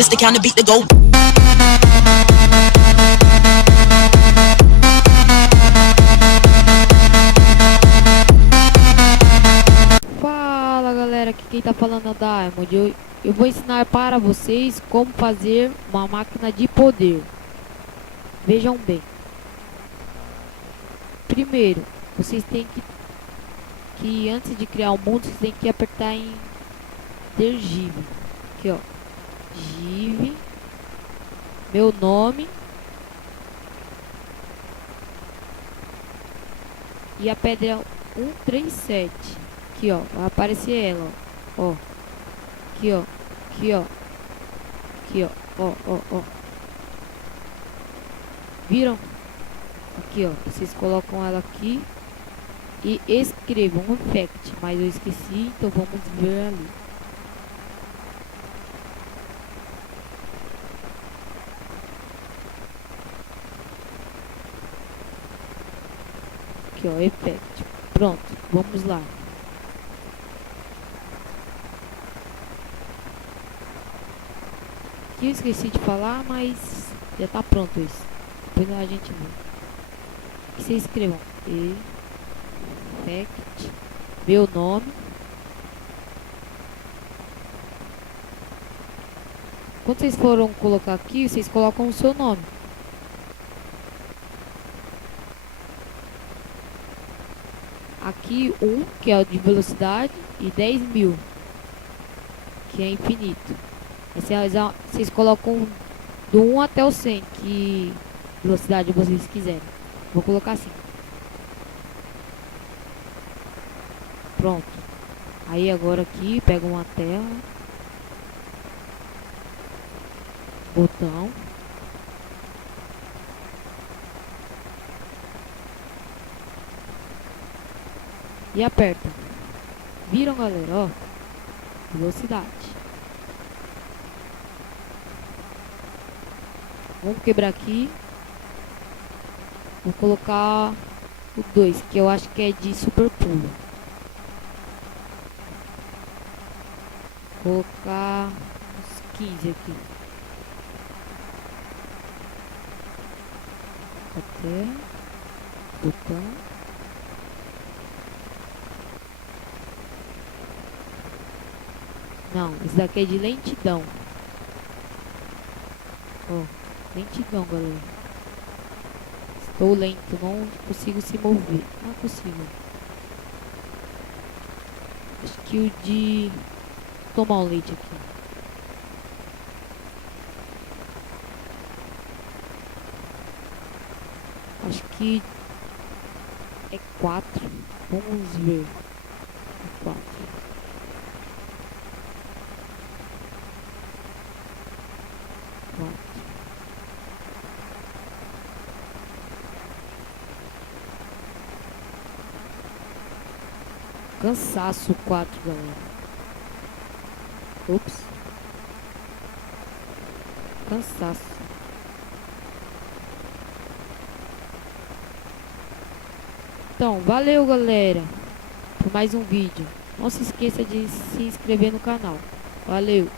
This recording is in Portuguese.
It's the kind of beat to go. Fala galera, aqui quem tá falando é o Diamond. Eu vou ensinar para vocês como fazer uma máquina de poder. Vejam bem. Primeiro, vocês têm que antes de criar o mundo, vocês têm que apertar em Give. Aqui ó, Give, meu nome e a pedra 137. Aqui ó, vai aparecer ela, ó. Aqui ó, aqui ó, aqui ó. Viram? Aqui ó, vocês colocam ela aqui e escrevam um effect, mas eu esqueci, então vamos ver ali. Aqui ó, effect. Pronto, vamos lá. Aqui eu esqueci de falar, mas já tá pronto isso. Depois a gente vê. Aqui vocês escrevam effect, meu nome. Quando vocês foram colocar aqui, vocês colocam o seu nome. Aqui 1, que é o de velocidade, e 10.000, que é infinito. Aí vocês colocam do 1 até o 100, que velocidade vocês quiserem. Vou colocar assim. Pronto. Aí agora aqui, pega uma tela. Botão. E aperta. Viram, galera? Ó. Velocidade. Vamos quebrar aqui. Vou colocar o 2, que eu acho que é de super pulo. Vou colocar uns 15 aqui. Até. Botão. Não, esse daqui é de lentidão. Ó, lentidão, galera. Estou lento, não consigo se mover. Não consigo. Acho que o de tomar um leite aqui. Acho que é 4. Vamos ver. 4. Cansaço 4, galera. Ops. Cansaço. Então, valeu, galera, por mais um vídeo. Não se esqueça de se inscrever no canal. Valeu.